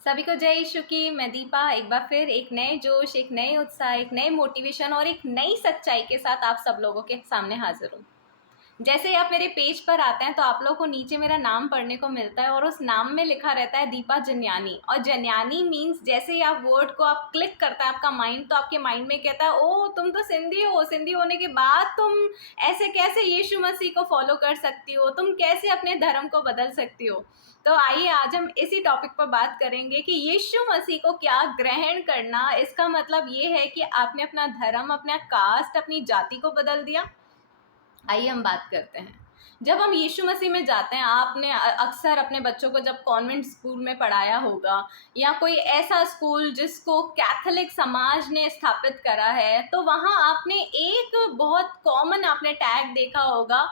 सभी को जय यीशु की। मैं दीपा एक बार फिर एक नए जोश, एक नए उत्साह, एक नए मोटिवेशन और एक नई सच्चाई के साथ आप सब लोगों के सामने हाजिर हूँ। जैसे ही आप मेरे पेज पर आते हैं तो आप लोगों को नीचे मेरा नाम पढ़ने को मिलता है और उस नाम में लिखा रहता है दीपा जन्यानी। और जन्यानी मीन्स जैसे ही आप वर्ड को आप क्लिक करता है आपका माइंड, तो आपके माइंड में कहता है ओ तुम तो सिंधी हो, सिंधी होने के बाद तुम ऐसे कैसे यीशु मसीह को फॉलो कर सकती हो, तुम कैसे अपने धर्म को बदल सकती हो। तो आइए आज हम इसी टॉपिक पर बात करेंगे कि यीशु मसीह को क्या ग्रहण करना, इसका मतलब ये है कि आपने अपना धर्म, अपना कास्ट, अपनी जाति को बदल दिया। आइए हम बात करते हैं। जब हम यीशु मसीह में जाते हैं, आपने अक्सर अपने बच्चों को जब कॉन्वेंट स्कूल में पढ़ाया होगा या कोई ऐसा स्कूल जिसको कैथोलिक समाज ने स्थापित करा है, तो वहाँ आपने एक बहुत कॉमन आपने टैग देखा होगा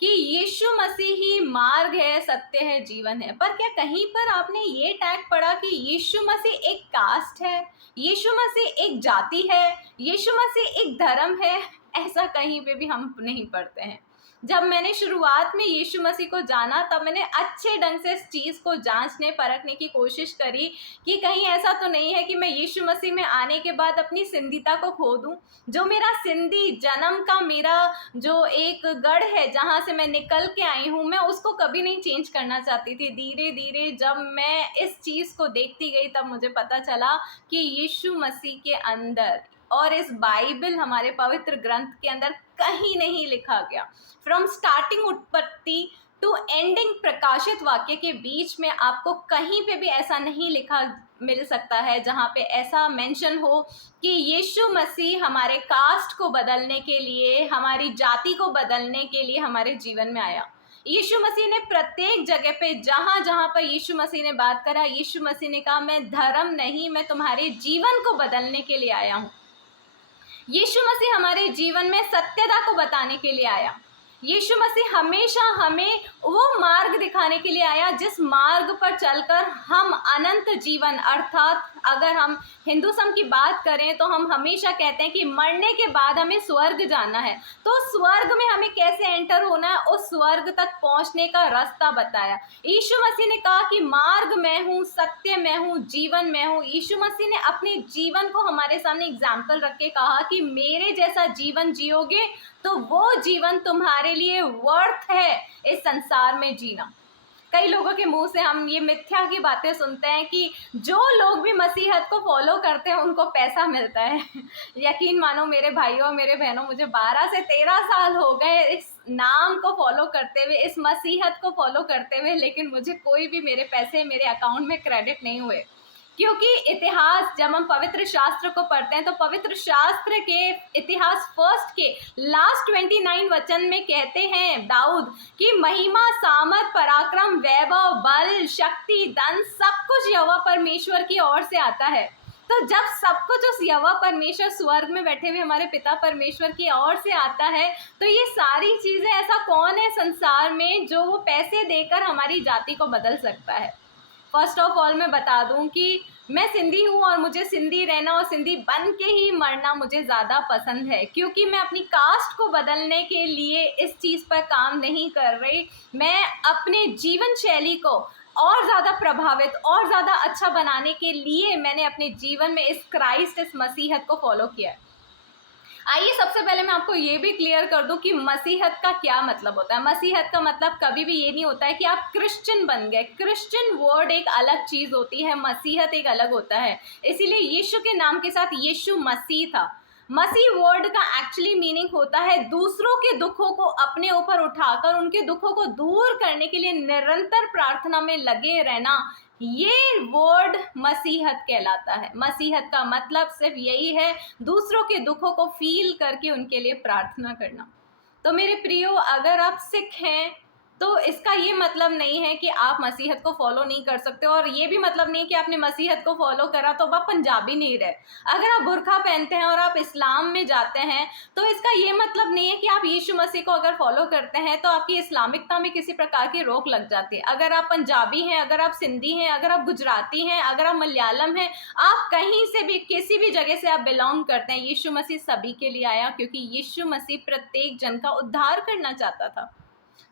कि यीशु मसीह ही मार्ग है, सत्य है, जीवन है। पर क्या कहीं पर आपने ये टैग पढ़ा कि यीशु मसीह एक कास्ट है, यीशु मसीह एक जाति है, यीशु मसीह एक धर्म है? ऐसा कहीं पे भी हम नहीं पढ़ते हैं। जब मैंने शुरुआत में यीशु मसीह को जाना तब मैंने अच्छे ढंग से इस चीज़ को जांचने परखने की कोशिश करी कि कहीं ऐसा तो नहीं है कि मैं यीशु मसीह में आने के बाद अपनी सिंधीता को खो दूं। जो मेरा सिंधी जन्म का मेरा जो एक गढ़ है जहाँ से मैं निकल के आई हूँ, मैं उसको कभी नहीं चेंज करना चाहती थी। धीरे धीरे जब मैं इस चीज़ को देखती गई तब मुझे पता चला कि यीशु मसीह के अंदर और इस बाइबल हमारे पवित्र ग्रंथ के अंदर कहीं नहीं लिखा गया। फ्रॉम स्टार्टिंग उत्पत्ति टू एंडिंग प्रकाशित वाक्य के बीच में आपको कहीं पे भी ऐसा नहीं लिखा मिल सकता है जहाँ पे ऐसा मेंशन हो कि यीशु मसीह हमारे कास्ट को बदलने के लिए, हमारी जाति को बदलने के लिए हमारे जीवन में आया। यीशु मसीह ने प्रत्येक जगह पे जहाँ जहाँ पर यीशु मसीह ने बात करा, यीशु मसीह ने कहा मैं धर्म नहीं, मैं तुम्हारे जीवन को बदलने के लिए आया हूँ। यीशु मसीह हमारे जीवन में सत्यता को बताने के लिए आया। यीशु मसीह हमेशा हमें वो मार्ग दिखाने के लिए आया जिस मार्ग पर चलकर हम अनंत जीवन, अर्थात अगर हम हिंदुइज्म की बात करें तो हम हमेशा कहते हैं कि मरने के बाद हमें स्वर्ग जाना है। तो स्वर्ग में हमें कैसे एंटर होना है, उस स्वर्ग तक पहुंचने का रास्ता बताया। यीशु मसीह ने कहा कि मार्ग मैं हूँ, सत्य मैं हूँ, जीवन मैं हूँ। यीशु मसीह ने अपने जीवन को हमारे सामने एग्जाम्पल रख के कहा कि मेरे जैसा जीवन जियोगे तो वो जीवन तुम्हारे लिए वर्थ है इस संसार में जीना। कई लोगों के मुंह से हम ये मिथ्या की बातें सुनते हैं कि जो लोग भी मसीहत को फॉलो करते हैं उनको पैसा मिलता है। यकीन मानो मेरे भाइयों, मेरे बहनों, मुझे 12 से 13 साल हो गए इस नाम को फॉलो करते हुए, इस मसीहत को फॉलो करते हुए, लेकिन मुझे कोई भी मेरे पैसे मेरे अकाउंट में क्रेडिट नहीं हुए। क्योंकि इतिहास, जब हम पवित्र शास्त्र को पढ़ते हैं तो पवित्र शास्त्र के इतिहास फर्स्ट के लास्ट 29 वचन में कहते हैं दाऊद कि महिमा, सामर्थ, पराक्रम, वैभव, बल, शक्ति, धन सब कुछ यहोवा परमेश्वर की ओर से आता है। तो जब सब कुछ उस यहोवा परमेश्वर, स्वर्ग में बैठे हुए हमारे पिता परमेश्वर की ओर से आता है, तो ये सारी चीजें, ऐसा कौन है संसार में जो वो पैसे देकर हमारी जाति को बदल सकता है? फर्स्ट ऑफ ऑल मैं बता दूं कि मैं सिंधी हूँ और मुझे सिंधी रहना और सिंधी बन के ही मरना मुझे ज़्यादा पसंद है, क्योंकि मैं अपनी कास्ट को बदलने के लिए इस चीज़ पर काम नहीं कर रही। मैं अपने जीवन शैली को और ज़्यादा प्रभावित और ज़्यादा अच्छा बनाने के लिए मैंने अपने जीवन में इस क्राइस्ट, इस मसीहत को फॉलो किया है। आइए सबसे पहले मैं आपको ये भी क्लियर कर दूं कि मसीहत का क्या मतलब होता है। मसीहत का मतलब कभी भी ये नहीं होता है कि आप क्रिश्चियन बन गए। क्रिश्चियन वर्ड एक अलग चीज़ होती है, मसीहत एक अलग होता है। इसीलिए यीशु के नाम के साथ यीशु मसीह था। मसीह वर्ड का एक्चुअली मीनिंग होता है दूसरों के दुखों को अपने ऊपर उठाकर उनके दुखों को दूर करने के लिए निरंतर प्रार्थना में लगे रहना। ये वर्ड मसीहत कहलाता है। मसीहत का मतलब सिर्फ यही है, दूसरों के दुखों को फील करके उनके लिए प्रार्थना करना। तो मेरे प्रियो, अगर आप सिख हैं तो इसका ये मतलब नहीं है कि आप मसीहत को फॉलो नहीं कर सकते, और ये भी मतलब नहीं कि आपने मसीहत को फॉलो करा तो आप पंजाबी नहीं रहे। अगर आप बुर्का पहनते हैं और आप इस्लाम में जाते हैं तो इसका ये मतलब नहीं है कि आप यीशु मसीह को अगर फॉलो करते हैं तो आपकी इस्लामिकता में किसी प्रकार की रोक लग जाती है। अगर आप पंजाबी हैं, अगर आप सिंधी हैं, अगर आप गुजराती हैं, अगर आप मलयालम हैं, आप कहीं से भी, किसी भी जगह से आप बिलोंग करते हैं, यीशु मसीह सभी के लिए आया, क्योंकि यीशु मसीह प्रत्येक जन का उद्धार करना चाहता था।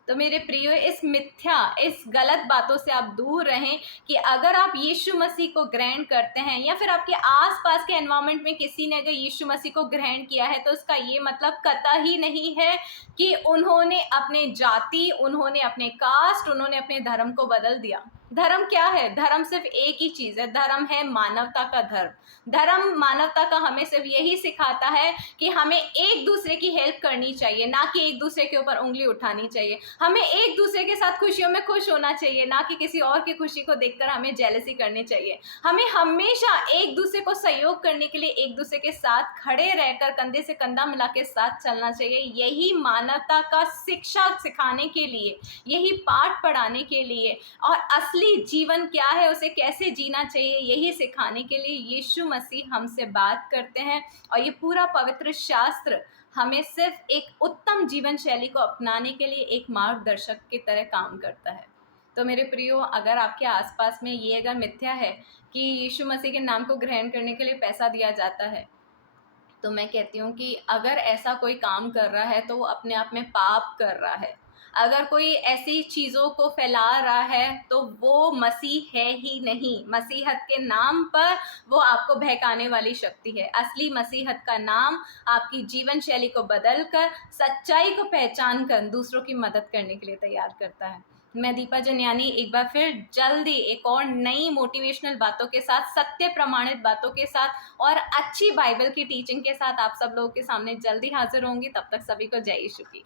तो मेरे प्रियो, इस मिथ्या, इस गलत बातों से आप दूर रहें कि अगर आप यीशु मसीह को ग्रहण करते हैं या फिर आपके आसपास के एनवायरनमेंट में किसी ने अगर यीशु मसीह को ग्रहण किया है, तो उसका ये मतलब कतई नहीं है कि उन्होंने अपने जाति, उन्होंने अपने कास्ट, उन्होंने अपने धर्म को बदल दिया। धर्म क्या है? धर्म सिर्फ एक ही चीज है, धर्म है मानवता का धर्म। धर्म मानवता का हमें सिर्फ यही सिखाता है कि हमें एक दूसरे की हेल्प करनी चाहिए, ना कि एक दूसरे के ऊपर उंगली उठानी चाहिए। हमें एक दूसरे के साथ खुशियों में खुश होना चाहिए, ना कि किसी और की खुशी को देखकर हमें जेलसी करनी चाहिए। हमें हमेशा एक दूसरे को सहयोग करने के लिए एक दूसरे के साथ खड़े रहकर कंधे से कंधा मिला के साथ चलना चाहिए। यही मानवता का शिक्षा सिखाने के लिए, यही पाठ पढ़ाने के लिए, और असली जीवन क्या है, उसे कैसे जीना चाहिए, यही सिखाने के लिए यीशु मसीह हमसे बात करते हैं। और ये पूरा पवित्र शास्त्र हमें सिर्फ एक उत्तम जीवन शैली को अपनाने के लिए एक मार्गदर्शक की तरह काम करता है। तो मेरे प्रियो, अगर आपके आसपास में ये अगर मिथ्या है कि यीशु मसीह के नाम को ग्रहण करने के लिए पैसा दिया जाता है, तो मैं कहती हूँ कि अगर ऐसा कोई काम कर रहा है तो वो अपने आप में पाप कर रहा है। अगर कोई ऐसी चीज़ों को फैला रहा है तो वो मसीह है ही नहीं। मसीहत के नाम पर वो आपको बहकाने वाली शक्ति है। असली मसीहत का नाम आपकी जीवन शैली को बदल कर, सच्चाई को पहचान कर दूसरों की मदद करने के लिए तैयार करता है। मैं दीपा जनियानी एक बार फिर जल्दी एक और नई मोटिवेशनल बातों के साथ, सत्य प्रमाणित बातों के साथ और अच्छी बाइबल की टीचिंग के साथ आप सब लोगों के सामने जल्दी हाजिर होंगी। तब तक सभी को जय यीशु की।